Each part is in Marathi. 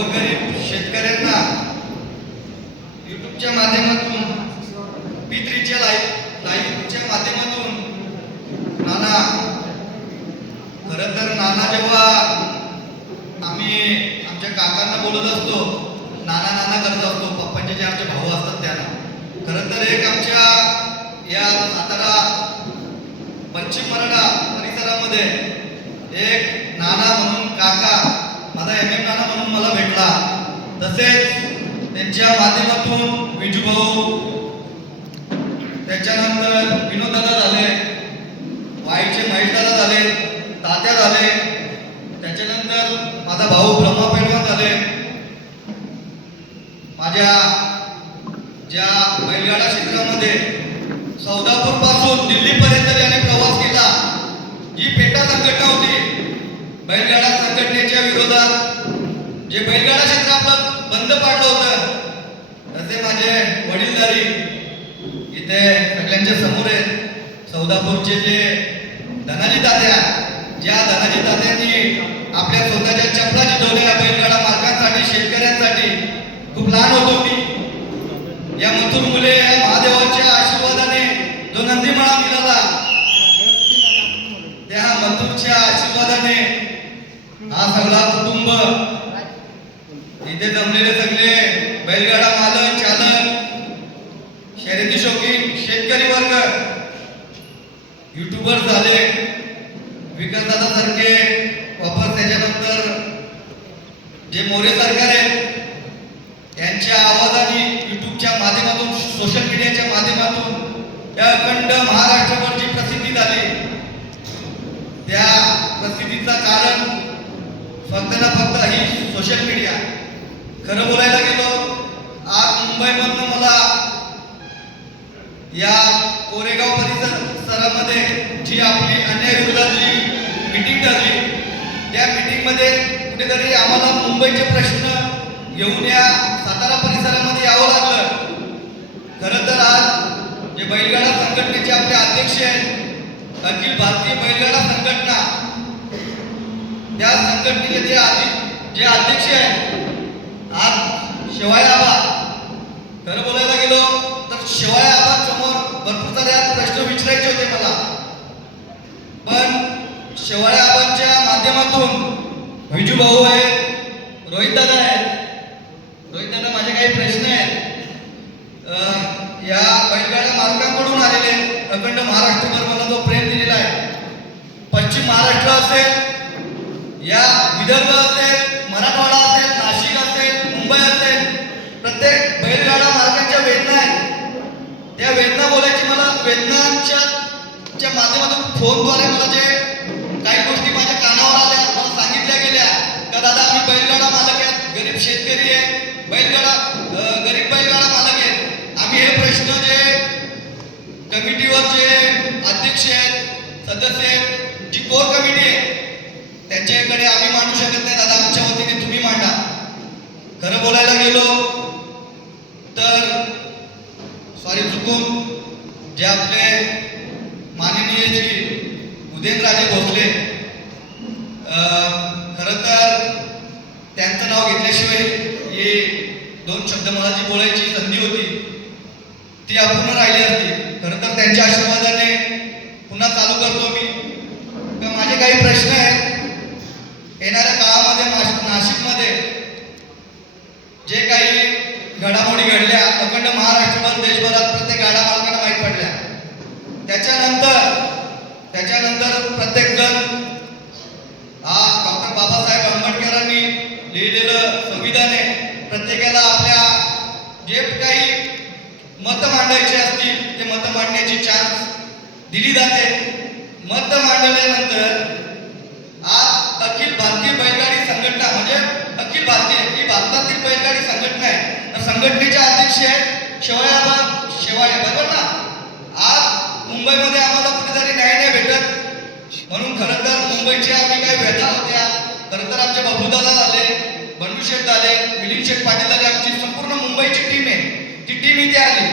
गोरगरीब शेतकऱ्यांना युट्यूबच्या माध्यमातून P3च्या लाईव्हच्या माध्यमातून नाना, खरं तर नाना जेव्हा आम्ही आमच्या काकांना बोलत असतो, नाना नाना करत असतो, पप्पांचे जे आमचे भाऊ असतात त्यांना, खरं तर एक आमच्या या सातारा पश्चिम मराठा परिसरामध्ये एक नाना म्हणून काका, माझा MM नाना म्हणून मला भेटला. तसेच त्यांच्या माध्यमातून विजू भाऊ, त्याच्यानंतर विनोद दादा झाले, वाईचे महेश दादा झाले, तात्या झाले, त्याच्यानंतर माझा भाऊ ब्रह्मा पैलवान झाले. माझ्या ज्या बैलगाडा क्षेत्रामध्ये सौदापूर पासून दिल्लीपर्यंत ज्याने प्रवास केला, ही पेटा संघटना होती. बैलगाडा संघटनेच्या विरोधात जे बैलगाडा क्षेत्र आपलं बंद पाडलं होतं, तसे माझे वडीलधारी इथे सगळ्यांच्या समोर आहेत. सौदापूरचे जे धनाजी तात्या, ज्या धनाजी तात्यांनी आपल्या स्वतःच्या चपला जिजवल्या बैलगाडा मालकांसाठी, शेतकऱ्यांसाठी. खूप लहान होतो मी, या मथुर मुले महादेवाच्या आशीर्वादाने जो नंदीमाळा मिळाला, त्या मथुरच्या आशीर्वादाने हा सगळा कुटुंब, इथे जमलेले सगळे बैलगाडा मालक, चालक, शर्यती शौकीन, शेतकरी वर्ग, युट्यूबर झाले. विकास दादा सारखे, वापस त्याच्यानंतर जे मोरे सरकार आहेत, यांच्या आवाजाने युट्यूबच्या माध्यमातून, सोशल मीडियाच्या माध्यमातून या अखंड महाराष्ट्रभर जी प्रसिद्धी झाली, त्या प्रसिद्धीचं कारण फक्त ना फक्त ही सोशल मीडिया. खरं बोलायला गेलो, आज मुंबईमधनं मला या कोरेगाव परिसरामध्ये जी आपली अन्यायविरोधातली मीटिंग झाली, त्या मीटिंगमध्ये कुठेतरी आम्हाला मुंबईचे प्रश्न घेऊन या सातारा परिसरामध्ये यावं लागलं. खरं तर आज जे बैलगाडा संघटनेचे आपले अध्यक्ष आहेत, अखिल भारतीय बैलगाडा संघटना, त्या संघटनेचे जे अध्यक्ष आहेत आज शिवाय आबा. खरं बोलायला गेलो तर शिवाय आबा समोर भरपूर सारे प्रश्न विचारायचे होते मला, पण शिवाय आबांच्या माध्यमातून विजू भाऊ आहेत, रोहित दादा आहेत. रोहित दादा, माझे काही प्रश्न आहेत या बैलगाडा मालकांकडून आलेले, अखंड महाराष्ट्रभर मला जो प्रेम दिलेला आहे, पश्चिम महाराष्ट्र असेल, या विदर्भ असेल, मराठवाडा असेल, नाशिक असेल, मुंबई असेल, प्रत्येक बैलगाडा मालकांच्या वेदना आहेत. त्या वेदना बोलायची, मला वेदनांच्या माध्यमातून फोनद्वारे मला जे काही गोष्टी माझ्या कानावर आल्या, मला सांगितल्या गेल्या का दादा आम्ही बैलगाडा मालक आहेत, गरीब शेतकरी आहे, गरीब बैलगाडा मालक आहेत. आम्ही हे प्रश्न जे कमिटीवर जे अध्यक्ष आहेत, सदस्य आहेत, जी कोर कमिटी आहे, त्यांच्याकडे आम्ही मांडू शकत नाही दादा, आमच्या वतीने तुम्ही मांडा. खरं बोलायला गेलो तर सॉरी, चुकून जे आपले माननीय श्री उदयनराजे भोसले, खरं तर त्यांचं नाव घेतल्याशिवाय हे दोन शब्द मला जी बोलायची संधी होती ती अपूर्ण राहिली असती. खरं तर त्यांच्या आशीर्वादाने पुन्हा चालू करतो मी. तर माझे काही प्रश्न आहेत. येणाऱ्या काळामध्ये नाशिकमध्ये जे काही घडामोडी घडल्या, अखंड महाराष्ट्रभर, देशभरात प्रत्येक गाडा मालकांना माहीत पडल्या, त्याच्यानंतर प्रत्येक जण हा डॉक्टर बाबासाहेब आंबेडकरांनी लिहिलेलं संविधान आहे, प्रत्येकाला आपल्या जे काही मत मांडायचे असतील ते मत मांडण्याची चान्स दिली जाते. मत मांडल्यानंतर आज अखिल भारतीय बैलगाडी संघटना, म्हणजे अखिल भारतीय ही भारतातील बैलगाडी संघटना आहे, तर संघटनेचे अध्यक्ष आहेत शिवाय, बरोबर ना. आज मुंबईमध्ये आम्हाला कुठेतरी न्याय नाही भेटत, म्हणून खरं तर मुंबईच्या आम्ही काही व्यथा होत्या. खरं तर आमचे बाबूदादा झाले, बंडू शेठ झाले, मिलिंद शेठ पाटील झाले, आमची संपूर्ण मुंबईची टीम आहे, ती टीम इथे आली.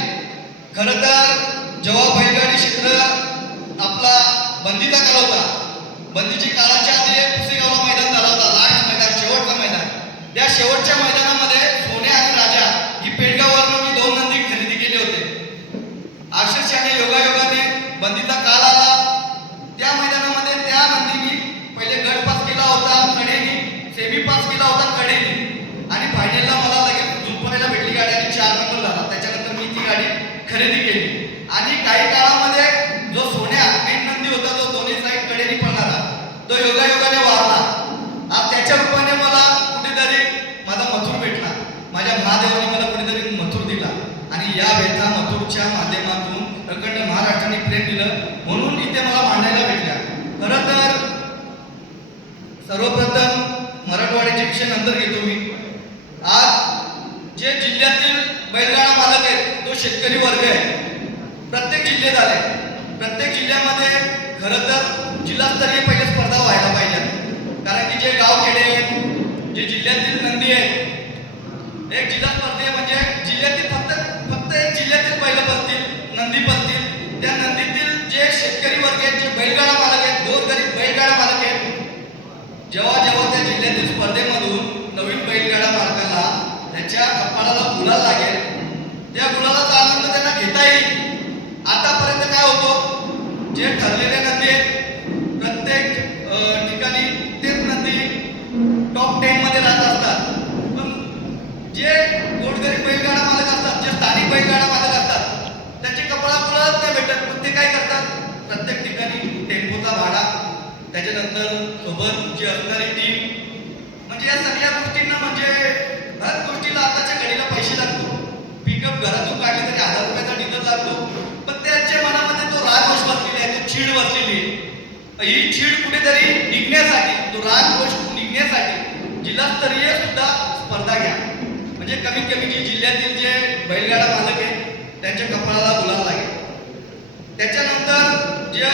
खरं तर जेव्हा बैलगाडी क्षेत्र आपला बंदीचा काळ होता, बंदीच्या काळाच्या आधी एक पुसेगावला मैदान झाला होता, लास्ट मैदान, शेवटचं मैदान. त्या शेवटच्या दिला होता कडेने आणि फायनलला मला लगेच झुंपण्याला भेटली गाडी आणि 4 नंबर झाला. त्याच्यानंतर मी ती गाडी खरेदी केली आणि काही काळामध्ये जो सोन्या मेन नंदी होता, जो दोन्ही साईड कडेने पळणारा, तो योगायोगाने वारला. आज त्याच्या रूपाने मला कुठेतरी माझा मथुर भेटला. माझ्या महादेवाने मला कुठेतरी मथुर दिला आणि या व्यथा मथुरच्या माध्यमातून अखंड महाराष्ट्राने प्रेम दिलं, म्हणून इथे मला मांडायला भेटल्या. खरं तर सर्वप्रथम मराठवाड्याचे विषय नंतर घेतो मी. आज जे जिल्ह्यातील बैलगाडा मालक आहेत, तो शेतकरी वर्ग आहे, प्रत्येक जिल्ह्यात आले. प्रत्येक जिल्ह्यामध्ये खरं तर जिल्हास्तरीय पहिले स्पर्धा व्हायला पाहिजे. कारण की जे गावखेडे आहेत, जे जिल्ह्यातील नंदी आहेत, एक जिल्हा स्पर्धे म्हणजे जिल्ह्यातील फक्त एक जिल्ह्यातील बैल पळतील, नंदी पळतील. त्या नंदीतील जे शेतकरी वर्ग आहेत, जे बैलगाडा मालक आहेत, गोरगरीब बैलगाडा मालक आहेत, जेव्हा जेव्हा त्या जिल्ह्यातील स्पर्धेमधून नवीन बैलगाडा मालकाला त्याच्या कपाळाला गुलाल लागेल, त्या गुलालाचा आनंद त्यांना घेता येईल. आतापर्यंत काय होतो, जे ठरलेले नंदी आहेत प्रत्येक ठिकाणी तेच नंदी टॉप 10 मध्ये राहत असतात. पण जे गोरगरीब बैलगाडा मालक असतात, जे स्थानिक बैलगाडा मालक असतात, त्यांचे कपाळा गुलालच नाही भेटत. पण ते काय करतात, प्रत्येक ठिकाणी टेम्पोचा भाडा, त्याच्यानंतर सोबत जी असणारी टीम, म्हणजे या सगळ्या गोष्टींना म्हणजे हर गोष्टीला आताच्या घडीला पैसे लागतो. पिकअप घरातून काढले तरी 1000 रुपयाचा डिझेल लागतो. पण त्यांच्या मनामध्ये तो रागरोष बसलेला आहे, तो चीड बसलेली आहे. ही चीड कुठेतरी निघण्यासाठी, तो रागरोष निघण्यासाठी जिल्हास्तरीय सुद्धा स्पर्धा घ्या. म्हणजे कमीत कमी जी जिल्ह्यातील जे बैलगाडा मालक आहेत त्यांच्या कपाळाला गुलाल लागेल. त्याच्यानंतर जे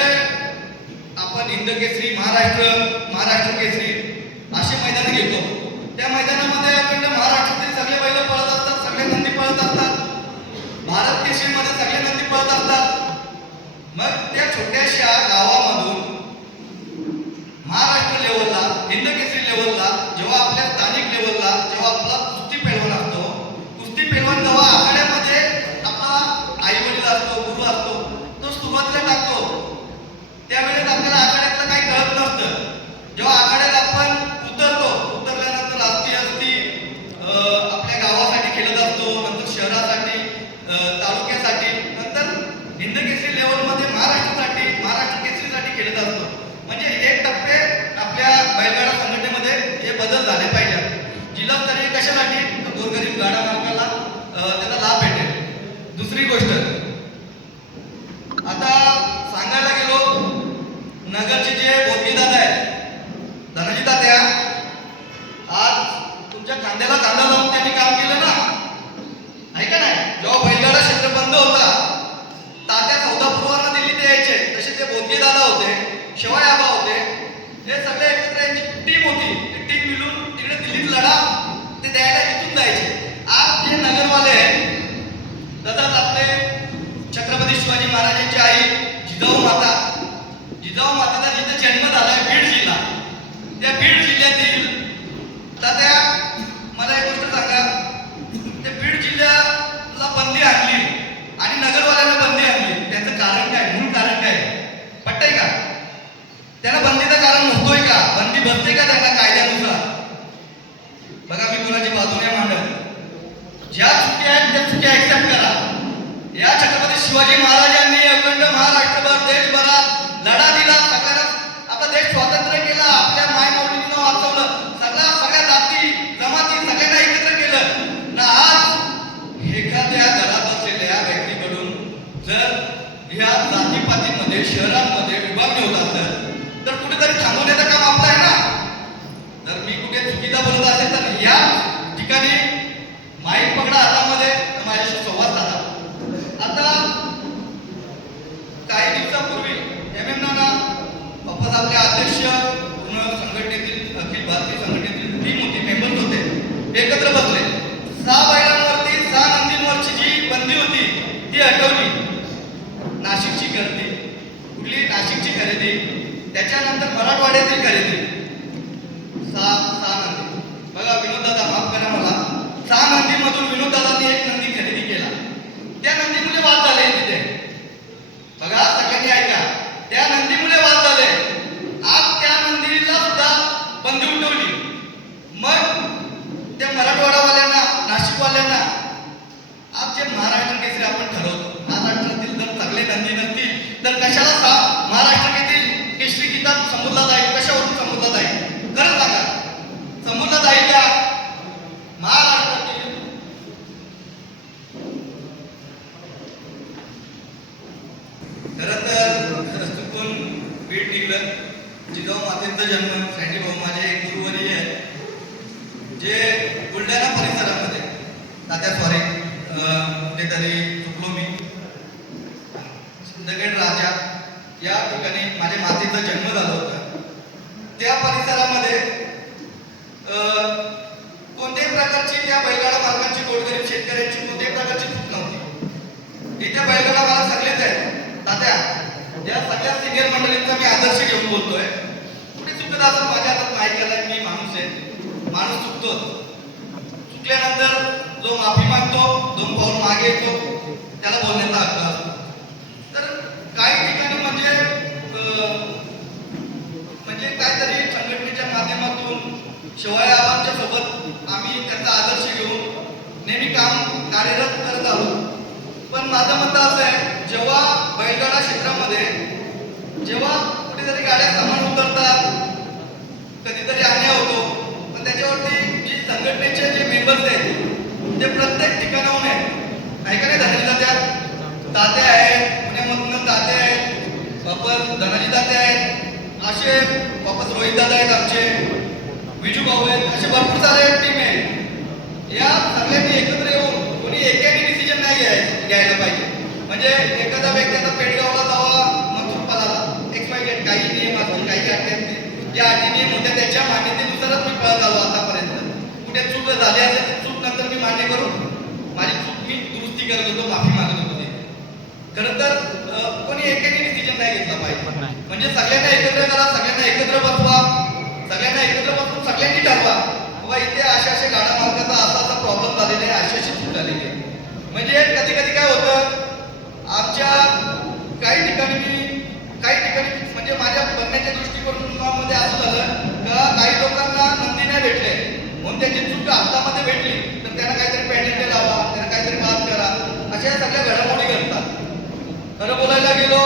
आपण हिंद केसरी, महाराष्ट्र केसरी असे मैदान घेतो, त्या मैदानामध्ये अखंड महाराष्ट्रातील सगळे बैल पळत असतात, सगळे नंदी पळत असतात. भारत केसरीमध्ये सगळे नंदी पळत असतात. मग त्या छोट्याशा गावामधून महाराष्ट्र लेवलला, हिंद केसरी लेवलला, जेव्हा आपल्या स्थानिक लेवलला जेव्हा आपला कुस्ती पैलवान असतो, कुस्ती पैलवान जेव्हा आखाड्यामध्ये आपला आई वडील असतो, गुरु असतो, तो सुरुवातीला टाकतो, त्यावेळेस आपल्याला आखाड्यातलं काही कळत नसतं. जेव्हा आखाड्यात आपण उतरल्यानंतर असती आपल्या गावासाठी खेळत असतो, नंतर शहरासाठी, तालुक्यासाठी, नंतर हिंद केसरी लेवलमध्ये महाराष्ट्र केसरीसाठी खेळत असतो. म्हणजे एक टप्पे आपल्या बैलगाडा संघटनेमध्ये हे बदल झाले पाहिजे. जिल्हास्तरीय कशासाठी, गोरगरीब गाडा मालकाला त्याचा लाभ भेटेल. दुसरी गोष्ट, आता सांगायला गेलो, नगरचे जे बोधगीदादा आहेत, धनाजी तात्या, आज तुमच्या खांद्याला खांदा लावून त्यांनी काम केलं ना, आहे का नाही? जेव्हा बैलगाडा क्षेत्र बंद होता, तात्या सौदापूरवरनं दिल्लीत यायचे, तसे ते बोधगीदादा होते, शिवाय आबा होते, हे सगळे एकत्र यांची टीम होती. ती टीम मिळून तिकडे दिल्लीत लढा ते द्यायला इथून जायचे. आज जे नगरवाले आहेत, तसंच आपले छत्रपती शिवाजी महाराजांची आई जिजाऊ मातेचा जिथे जन्म झालाय बीड जिल्हा, त्या बीड जिल्ह्यातील तात्या, मला एक गोष्ट सांगा, त्या बीड जिल्ह्याला बंदी आणली आणि नगरवाल्यांना बंदी आणली, त्याचं कारण काय, मूळ कारण काय पटतंय का? त्यांना बंदीचं कारण होतोय का, बंदी बसते का त्यांना कायद्यानुसार? बघा, मी कोणाची बाजू नाही मांडत. ज्या चुक्या आहेत त्या चुक्या ऍक्सेप्ट करा. या छत्रपती शिवाजी महाराजांनी अखंड महाराष्ट्रभर, देशभरात लढा दिला, सगळ्यांना आपला देश स्वातंत्र्य केला, आपल्या मायमाऊलींना वाचवलं, सगळ्या जाती जमाती सगळ्यांना एकत्र केलं ना. आज एखाद्या घरात असलेल्या व्यक्तीकडून जर ह्या जातीपातीमध्ये, शहरांमध्ये विभागणी होत असेल तर कुठेतरी थांबवण्याचं काम आपलं आहे ना. जर मी कुठे चुकीचा बोलत असेल तर या ठिकाणी माईक पकडा हातामध्ये, माझ्याशी संवाद साधा. आता काही दिवसापूर्वी नाना वापस आपले अध्यक्ष, पूर्ण संघटनेतील, अखिल भारतीय संघटनेतील टीम होती, मेंबर्स होते, एकत्र बसले. 6 बैलांवरती 6 नंदींवरची जी बंदी होती ती हटवली. नाशिकची गर्दी, कुठली नाशिकची खरेदी, त्याच्यानंतर मराठवाड्यातील खरेदी, 6 नंदी. बघा, विनोददादा माफ करा मला, 6 नंदीमधून विनोददादांनी एक नंदी खरेदी केला. त्या नंदीमुळे वाद झाले तिथे. बघा, सगळ्यांनी ऐका, त्या नंदीमुळे वाद झाले. आज त्या नंदीला सुद्धा बंदी उठवली. मग कशाला महाराष्ट्रातील केसरी किताब संबोधला जाईल, कशावरून संबोधला जाईल? खरं सांगा, संबोधला जाईल का? महाराष्ट्रातील खरं तर चुकून बीड निघलं. जिजाऊ मातेचा जन्म सँडी भाऊ माझे गुरुवर्य आहेत, जे बुलढाणा परिसरामध्ये सॉरी कुठेतरी चुकलो मी, सिंदखेड राजा या ठिकाणी माझ्या मातेचा जन्म झाला होता. त्या परिसरामध्ये कोणत्याही प्रकारची त्या बैलगाडा मालकांची, गोरगरीब शेतकऱ्यांची कोणत्याही प्रकारची चूक नव्हती. इथे बैलगाडा मालक सगळेच आहेत. तात्या या सगळ्या सिनियर मंडळींचा मी आदर्श घेऊन बोलतोय. कुठे चुकत असं माझ्या हातात नाही केला, मी माणूस आहे, माणूस चुकतो. चुकल्यानंतर जो माफी मागतो, 2 पाऊल मागे येतो, त्याला बोलण्याचा हक्क असतो. तर काही ठिकाणी म्हणजे काहीतरी संघटनेच्या माध्यमातून शिवाय आबांच्या सोबत आम्ही त्यांचा आदर्श घेऊन नेहमी काम कार्यरत करत आलो. पण माझं मत असं आहे, जेव्हा बैलगाडा क्षेत्रामध्ये जेव्हा कुठेतरी गाड्या सामान उतरतात, कधीतरी अन्याय होतो, पण त्याच्यावरती जी संघटनेचे जे मेंबर्स आहेत ते प्रत्येक ठिकाणाहून आहेत. ऐकायला धनाजी तात्या आहेत, पुण्यामधून तात्या आहेत, वापस धनाजी तात्या आहेत, असे वापस रोहित दादा आहेत, आमचे विजू भाऊ आहेत, असे भरपूर सारे टीम आहेत. या सगळ्यांनी एकत्र येऊन कोणी एकाने डिसिजन नाही घ्यायला पाहिजे. म्हणजे एखादा व्यक्ती आता पेडगावला जावा, मग पळाला एक्सपायटेड काही नियम असतील, काही अटी ज्या अटी नियम होत्या त्याच्या मान्यतेनुसारच मी पळत आलो आतापर्यंत. कुठे चूक झाली असेल, चूक नंतर मी मान्य करून माझी चूक मी दुरुस्ती करत होतो, माफी मागत होतो. खरं तर कोणी एकाने डिसिजन नाही घेतला पाहिजे. म्हणजे सगळ्यांना एकत्र करा, सगळ्यांना एकत्र बसवा, सगळ्यांना एकत्र बसून सगळ्यांनी ठरवा बाबा इथे अशा गाडा मालकाचा असा प्रॉब्लेम झालेला आहे, अशी चूक झालेली आहे. म्हणजे कधी कधी काय होतं, आमच्या काही ठिकाणी म्हणजे माझ्या बघण्याच्या दृष्टिकोनामध्ये असं झालं का काही लोकांना नंदी नाही भेटले म्हणून त्यांची चूक हातामध्ये भेटली तर त्यांना काहीतरी पेनल्टी लावा, त्यांना काहीतरी माफ करा, अशा सगळ्या घडामोडी घडतात. खरं बोलायला गेलो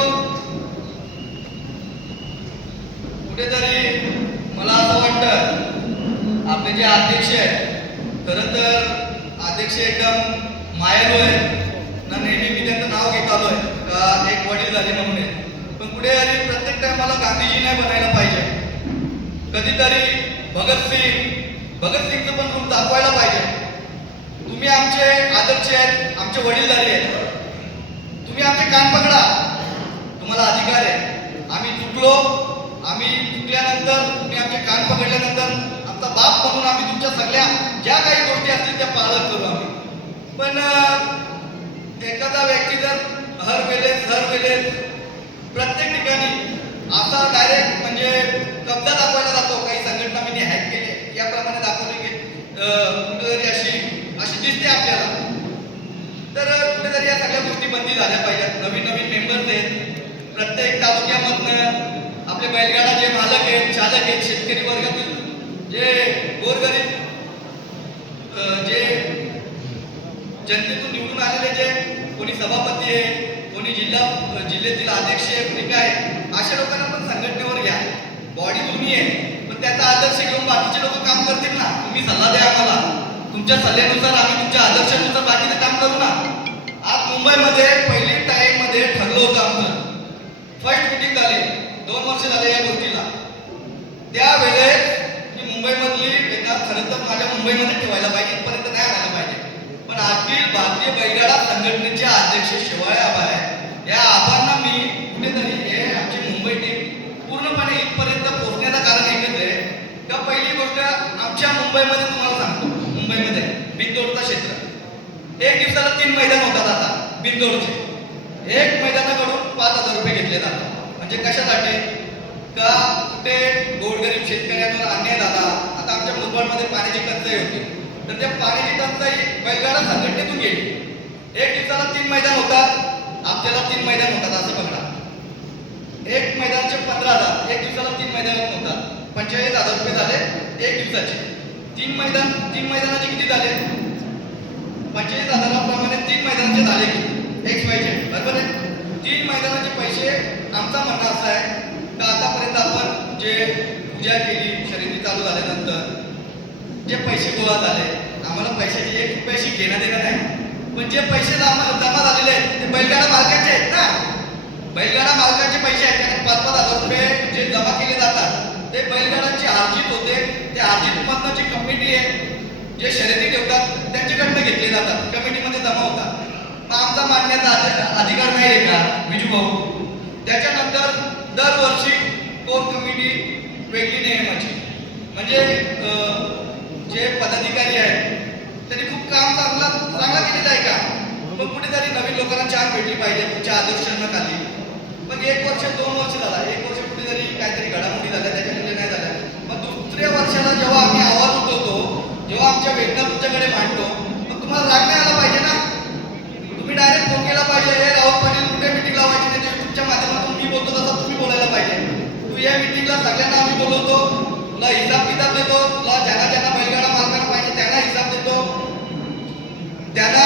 कुठेतरी मला असं वाटतं आपले जे अध्यक्ष आहेत, खरं तर अध्यक्ष एकदम मायाळू आहेत ना, नेहमी मी त्यांचं नाव घेत आलोय का एक वडील झाले नमुने. पण कुठेतरी प्रत्येक टायमाला गांधीजी नाही बनायला पाहिजे. कधीतरी भगतसिंगचं पण रूप दाखवायला पाहिजे. तुम्ही आमचे आदर्श आहेत, आमचे वडीलधारी आहेत, तुम्ही आमचे कान पकडा, तुम्हाला अधिकार आहे. आम्ही चुकल्यानंतर तुम्ही आमचे कान पकडल्यानंतर आमचा बाप म्हणून आम्ही तुमच्या सगळ्या ज्या काही गोष्टी असतील त्या पालन करू आम्ही. पण एखादा व्यक्ती जर हर वेळेस प्रत्येक ठिकाणी असा डायरेक्ट म्हणजे कब्जा दाखवायला जातो, काही संघटना मी हॅक केले याप्रमाणे दाखवली की कुठेतरी अशी दिसते आपल्याला. तर कुठेतरी या सगळ्या गोष्टी बंदी झाल्या पाहिजेत. नवीन मेंबर्स आहेत प्रत्येक तालुक्यामधनं, आपले बैलगाडा जे मालक आहेत, चालक आहेत, शेतकरी वर्गातील जे गोरगरीब जे जनतेतून निवडून आलेले जे कोणी सभापती आहे, कोणी जिल्ह्यातील अध्यक्ष आहे, कोणी काय, अशा लोकांना पण संघटनेवर घ्या. बॉडी तुम्ही आहे पण त्याचा आदर्श घेऊन बाकीचे लोक काम करतील ना. तुम्ही सल्ला द्या आम्हाला, तुमच्या सल्ल्यानुसार आम्ही तुमच्या आदर्शानुसार बाकीचं काम करू ना. आज मुंबईमध्ये पहिली टाईममध्ये ठरलं होतं आमचं, फर्स्ट मीटिंग झाली, 2 वर्ष झाले या गोष्टीला. त्यावेळेस मी मुंबईमधली खरं तर माझ्या मुंबईमध्ये ठेवायला पाहिजे, इथपर्यंत नाही आणायला पाहिजे. पण अखिल भारतीय बैलगाडा संघटनेचे अध्यक्ष शिवाय आबा आहे, या आबांना मी कुठेतरी हे आमची मुंबई टीम पूर्णपणे इथपर्यंत पोहोचण्याचं कारण एकच आहे का पहिली गोष्ट आमच्या मुंबईमध्ये तुम्हाला सांगतो, मुंबईमध्ये बिनतोडचं क्षेत्र 1 दिवसाला 3 मैदान होतात आता बिनतोडचे. 1 मैदानाकडून 5,000 रुपये घेतले जातात. म्हणजे कशासाठी का कुठे गोरगरीब शेतकऱ्यांवर अन्याय झाला. आता आमच्या मुंबईमध्ये पाण्याची टंचाई होती, तर त्या पाण्याची टंचाई बैलगाडा संघटनेतून गेली. 1 दिवसाला 3 मैदान होतात, आपल्याला 3 मैदान होतात असं बघा. 1 मैदानचे 15,000, 1 दिवसाला 3 मैदान होतात, 45,000 रुपये झाले 1 दिवसाचे. 3 मैदानाचे किती झाले? 45,000 प्रमाणे 3 मैदानाचे झाले किती? XYZ बरोबर आहे. 3 मैदानाचे पैसे आमचा म्हणणं असं आहे का आतापर्यंत आपण जे पूजा केली, शर्यती चालू झाल्यानंतर जे पैसे गोळा झाले, आम्हाला पैशाची 1 रुपयाशी घेणं देणं नाही, पण जे पैसे जमा झालेले आहेत ते बैलगाडा मालकाचे आहेत ना. बैलगाडा मालकाचे पैसे आहेत, त्याने 5-5 हजार रुपये जे जमा केले जातात ते बैलगाडांची अर्जित होते. त्या अर्जितमधनं जी कमिटी आहे, जे शर्यती ठेवतात त्यांच्याकडनं घेतले जातात, कमिटीमध्ये जमा होतात. मग आमचा मांडण्याचा अधिकार नाही आहे का विजू भाऊ? त्याच्यानंतर दरवर्षी कोर कमिटी वेगळी नियमाची, म्हणजे जे पदाधिकारी आहेत त्यांनी खूप काम चांगला केलेलं आहे का? मग कुठेतरी नवीन लोकांना चान्स भेटली पाहिजे तुमच्या आदर्शांना खाली. मग 1 वर्ष 2 वर्ष झाला, 1 वर्ष कुठेतरी काहीतरी घडामोडी झाल्या, त्याच्यामुळे नाही झाल्या. मग दुसऱ्या वर्षाला जेव्हा आम्ही आवाज उठवतो, जेव्हा आमच्या वेदना तुमच्याकडे मांडतो, मग तुम्हाला राग नाही आला पाहिजे ना. तुम्ही डायरेक्ट फोन केला पाहिजे, हे राहुल पाटील कुठे मिटिंग लावायची नाही, तुमच्या माध्यमातून मी बोलतो तसं तुम्ही बोलायला पाहिजे. तू या मिटिंगला सगळ्यांना आम्ही बोलवतो, तुला हिसाब किताब देतो, तुला ज्यांना बैलगाडा मालकांना पाहिजे त्यांना हिसाब देतो, त्यांना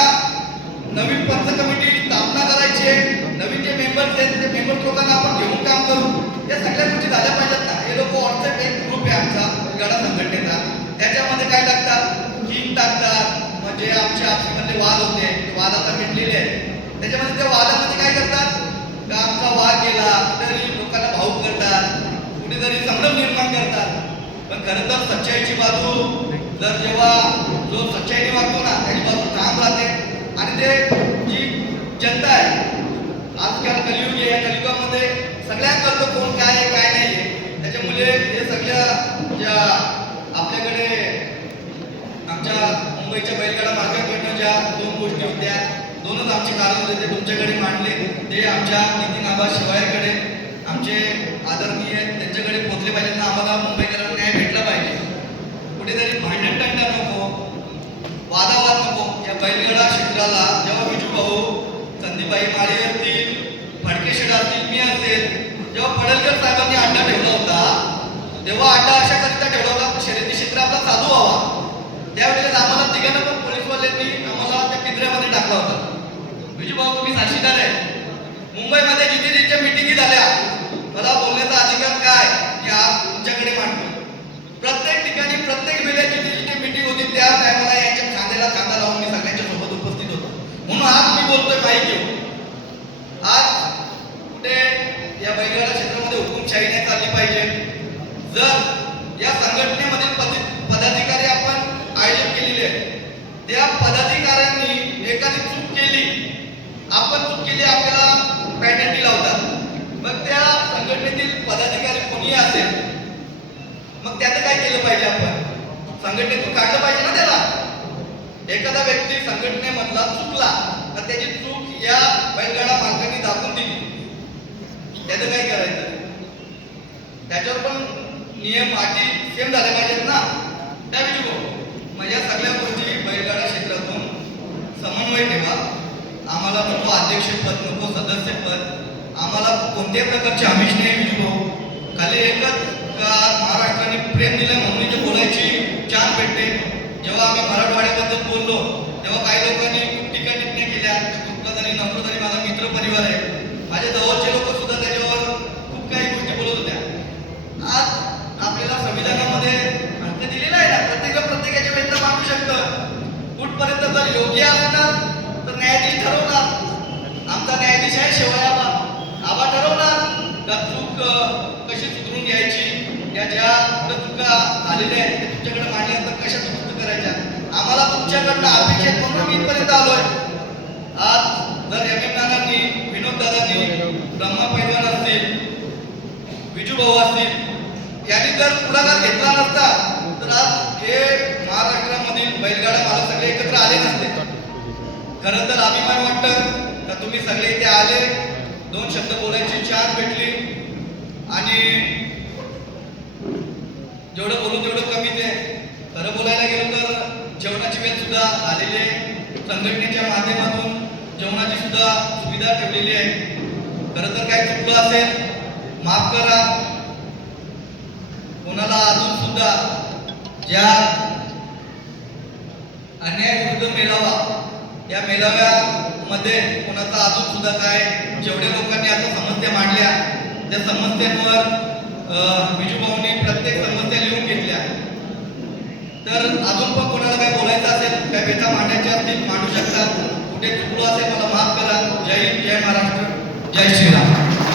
नवीन पंच कमिटी स्थापना करायची आहे, नवीन जे मेंबर्स आहेत ते मेंबर्स लोकांना आपण घेऊन काम करू. या सगळ्या गोष्टी झाल्या पाहिजेत ना. हे लोक व्हॉट्सअप एक ग्रुप आहे आमचा बैलगाडा संघटनेचा, त्याच्यामध्ये काय टाकतात, किंग टाकतात, म्हणजे आमच्या आपसीमध्ये वाद होते, वाद आता मिटलेले आहेत. त्याच्यामध्ये त्या वादामध्ये काय करतात का आमचा वाद गेला तरी लोकांना भावूक करतात, कुठेतरी संभ्रम निर्माण करतात. पण खरं तर सच्चाईची बाजू जर जेव्हा जो सच्चाईने वागतो ना त्याची बाजू ठाम राहते. आणि ते जी जनता आहे आजकाल कलियुग आहे, या कलियुगामध्ये सगळ्यात कळतं कोण काय आहे काय नाही आहे. त्याच्यामुळे हे सगळ्या ज्या आपल्याकडे आमच्या मुंबईच्या बैलगाडा मार्गाकडनं ज्या 2 गोष्टी होत्या, 2च आमचे कारण होते ते तुमच्याकडे मांडले. ते आमच्या नितीन आबा शिवाळ्याकडे आमचे आदरणीय त्यांच्याकडे पोहोचले पाहिजेत ना. आम्हाला मुंबईकरांना न्याय भेटला पाहिजे. कुठेतरी भांडण टंटा नको, वादावाद नको. या बैलगाडा क्षेत्राला जेव्हा विजू भाऊ, संदीपाई माळी असतील, फडके शेठ असतील, मी असेल, जेव्हा पडळकर साहेबांनी अड्डा ठेवला होता तेव्हा अड्डा अशा करिता ठेवला होता शर्यती क्षेत्र आपला चालू व्हावा. त्यावेळेस आम्हाला तिघांना पण पोलीसवाल्यांनी आम्हाला त्या पिंजऱ्यामध्ये टाकला होता. विजू भाऊ तुम्ही साक्षीदार आहे, मुंबईमध्ये जिथे जिथे मिटिंगी झाल्या मला बोलण्याचा अधिकार काय की आज तुमच्याकडे मांडतो. प्रत्येक ठिकाणी प्रत्येक वेळेची जिथे मीटिंग होती त्या टायमाला यांच्या खांद्याला खांदा लावून मी सगळ्यांच्या सोबत उपस्थित होतो. म्हणून आज मी बोलतोय माहिती घेऊन. आज कुठे या बैलगाडा क्षेत्रामध्ये हुकुमशाही नाही चालली पाहिजे. जर या संघटनेमधील पदाधिकारी आपण आयोजित केलेले आहेत, त्या पदाधिकाऱ्यांनी एखादी चूक केली, आपण चूक केली आपल्याला पॅनल्टी लावतात. मग त्या संघटनेतील पदाधिकारी कोणी असेल मग त्याचं काय केलं पाहिजे, आपण संघटनेतून काढलं पाहिजे ना त्याला. एखादा व्यक्ती संघटनेमधला चुकला तर त्याची चूक या बैलगाडा मालकांनी दाखवून दिली, त्याचं काय करायचं? त्याच्यावर पण नियम अटी सेम झाले पाहिजेत ना. त्या मग या सगळ्या गोष्टी बैलगाडा क्षेत्रातून समन्वय ठेवा. आम्हाला नको अध्यक्षपद, नको सदस्यपद, आम्हाला कोणत्याही प्रकारचे आमिष नाही विजू भाऊ. खाली एकच का महाराष्ट्राने प्रेम दिलं म्हणून इथे बोलायची चान्स भेटते. जेव्हा आम्ही मराठवाड्याबद्दल बोललो तेव्हा काही लोकांनी खूप टीका टिप्पण्या केल्या. कुठला तरी नसलो तरी माझा मित्र परिवार आहे, माझे जवळचे लोक सुद्धा त्याच्यावर खूप काही गोष्टी बोलत होत्या. आज आपल्याला संविधानामध्ये हक्क दिलेला आहे ना, प्रत्येकाच्या वेदना मांडू शकतं. कुठपर्यंत जर योग्य असणार तर न्यायाधीश ठरवणार. आमचा न्यायाधीश आहे शेवया आबा ठरवणार का चूक कशी सुधारून घ्यायची, या ज्या चुका झालेल्या आहेत ते तुमच्याकडे मांडल्यानंतर कशा दुरुस्त करायच्या. आम्हाला तुमच्याकडनं अपेक्षित म्हणून मी इथपर्यंत आलोय. आज जर एम नानांनी, विनोद दादांनी, ब्रह्मा पैलवान असतील, विजू भाऊ असतील, यांनी जर पुढाकार घेतला नसता तर आज हे महाराष्ट्रामधील बैलगाडा मालक सगळे एकत्र आले नसते. खरं तर अभिमान वाटतं का तुम्ही सगळे इथे आले, 2 शब्द बोलायची चान्स भेटली. आणि जेवढं बोलू तेवढं कमीच आहे. खरं बोलायला गेलो तर जेवणाची वेळ सुद्धा आलेली आहे. संघटनेच्या माध्यमातून जेवणाची सुद्धा सुविधा ठेवलेली आहे. खरं तर काय चुकलं असेल माफ करा. कोणाला अजून सुद्धा ज्या अन्याय विरुद्ध मेळावा, या मेळाव्या मध्ये कोणाचा अजून सुद्धा काय जेवढ्या लोकांनी आता समस्या मांडल्या त्या समस्यांवर विजूभाऊंनी प्रत्येक समस्या लिहून घेतल्या. तर अजून पण कोणाला काय बोलायचं असेल, काय व्यथा मांडायच्या असतील मांडू शकतात. कुठे चुकलो असेल मला माफ करा. जय हिंद, जय महाराष्ट्र, जय श्रीराम.